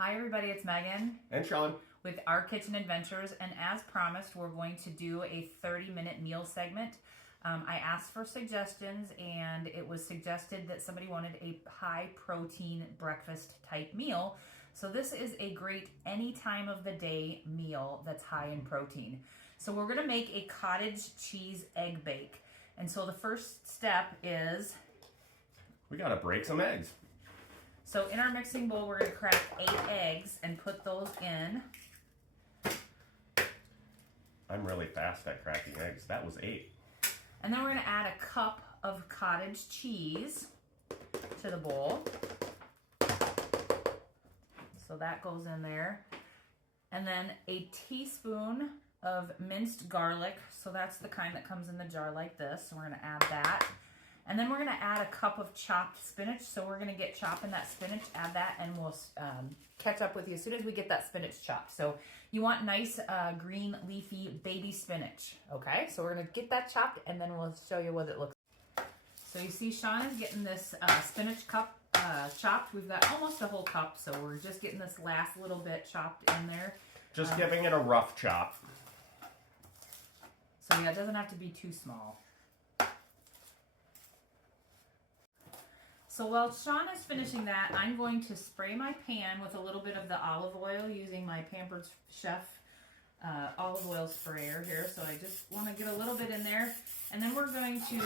Hi everybody, it's Megan and Sean with Our Kitchen Adventures, and as promised, we're going to do a 30-minute meal segment. I asked for suggestions, and it was suggested that somebody wanted a high-protein breakfast type meal. So this is a great any time of the day meal that's high in protein. So we're going to make a cottage cheese egg bake. And so the first step is... we got to break some eggs. So in our mixing bowl, we're going to crack 8 eggs and put those in. I'm really fast at cracking eggs. That was 8. And then we're going to add a cup of cottage cheese to the bowl. So that goes in there. And then a teaspoon of minced garlic. So that's the kind that comes in the jar like this. So we're going to add that. And then we're going to add a cup of chopped spinach. So we're going to get chopping that spinach, add that, and we'll catch up with you as soon as we get that spinach chopped. So you want nice green leafy baby spinach. Okay, so we're going to get that chopped and then we'll show you what it looks like. So you see Sean is getting this spinach cup chopped. We've got almost a whole cup, so we're just getting this last little bit chopped in there. Just giving it a rough chop. So yeah, it doesn't have to be too small. So while Sean is finishing that, I'm going to spray my pan with a little bit of the olive oil using my Pampered Chef olive oil sprayer here. So I just want to get a little bit in there. And then we're going to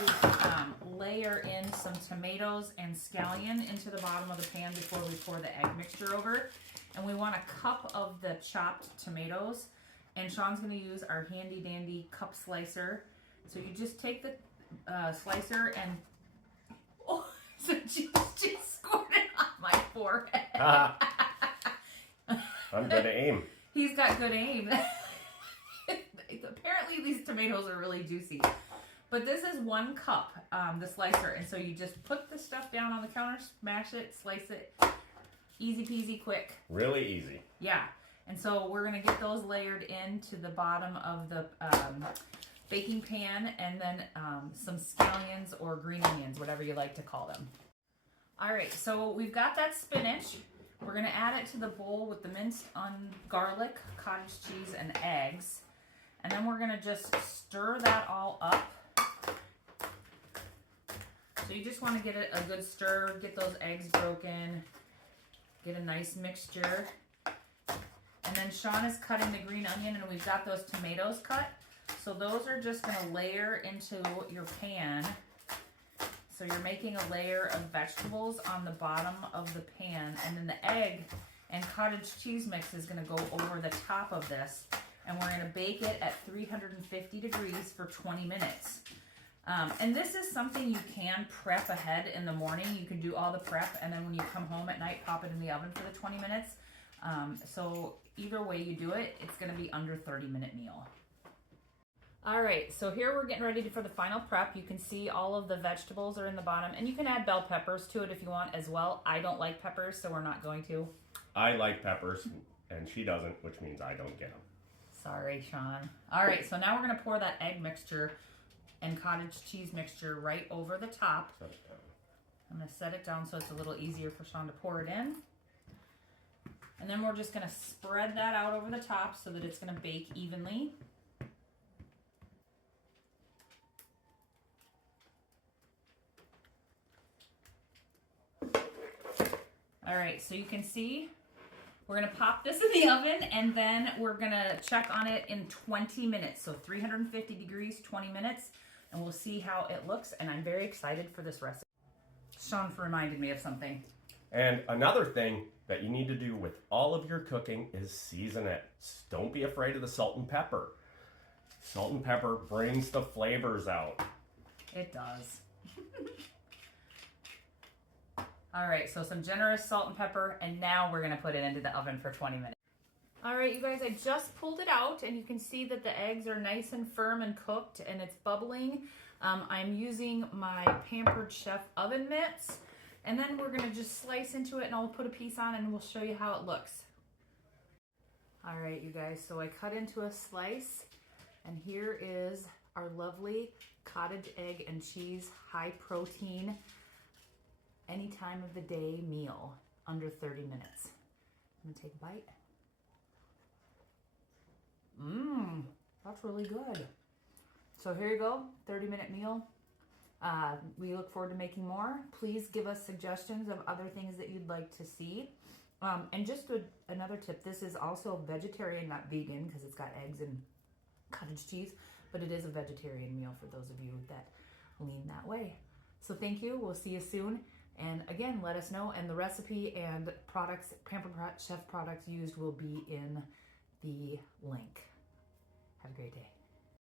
layer in some tomatoes and scallion into the bottom of the pan before we pour the egg mixture over. And we want a cup of the chopped tomatoes. And Sean's going to use our handy dandy cup slicer. So you just take the slicer and... oh, so just squirted on my forehead. I'm good at aim. He's got good aim. Apparently these tomatoes are really juicy. But this is 1 cup, the slicer. And so you just put the stuff down on the counter, smash it, slice it. Easy peasy quick. Really easy. Yeah. And so we're going to get those layered into the bottom of the baking pan, and then some scallions or green onions, whatever you like to call them. All right, so we've got that spinach. We're going to add it to the bowl with the minced garlic, cottage cheese, and eggs. And then we're going to just stir that all up. So you just want to get it a good stir, get those eggs broken, get a nice mixture. And then Sean is cutting the green onion, and we've got those tomatoes cut. So those are just going to layer into your pan. So you're making a layer of vegetables on the bottom of the pan, and then the egg and cottage cheese mix is going to go over the top of this. And we're going to bake it at 350 degrees for 20 minutes. And this is something you can prep ahead in the morning. You can do all the prep, and then when you come home at night, pop it in the oven for the 20 minutes. So either way you do it, it's going to be under 30-minute meal. All right, so here we're getting ready for the final prep. You can see all of the vegetables are in the bottom, and you can add bell peppers to it if you want as well. I don't like peppers, so we're not going to. I like peppers, and she doesn't, which means I don't get them. Sorry, Sean. All right, so now we're going to pour that egg mixture and cottage cheese mixture right over the top. Set it down. I'm going to set it down so it's a little easier for Sean to pour it in. And then we're just going to spread that out over the top so that it's going to bake evenly. All right, so you can see we're going to pop this in the oven, and then we're going to check on it in 20 minutes. So 350 degrees, 20 minutes, and we'll see how it looks. And I'm very excited for this recipe. Sean reminded me of something. And another thing that you need to do with all of your cooking is season it. Don't be afraid of the salt and pepper. Salt and pepper brings the flavors out. It does. All right, so some generous salt and pepper, and now we're gonna put it into the oven for 20 minutes. All right, you guys, I just pulled it out, and you can see that the eggs are nice and firm and cooked, and it's bubbling. I'm using my Pampered Chef oven mitts, and then we're gonna just slice into it, and I'll put a piece on, and we'll show you how it looks. All right, you guys, so I cut into a slice, and here is our lovely cottage egg and cheese high protein any time of the day meal under 30 minutes. I'm gonna take a bite. Mmm, that's really good. So here you go, 30-minute meal. We look forward to making more. Please give us suggestions of other things that you'd like to see. And just another tip, this is also vegetarian, not vegan, because it's got eggs and cottage cheese, but it is a vegetarian meal for those of you that lean that way. So thank you, we'll see you soon. And again, let us know, and the recipe and products, Pampered Chef products used will be in the link. Have a great day.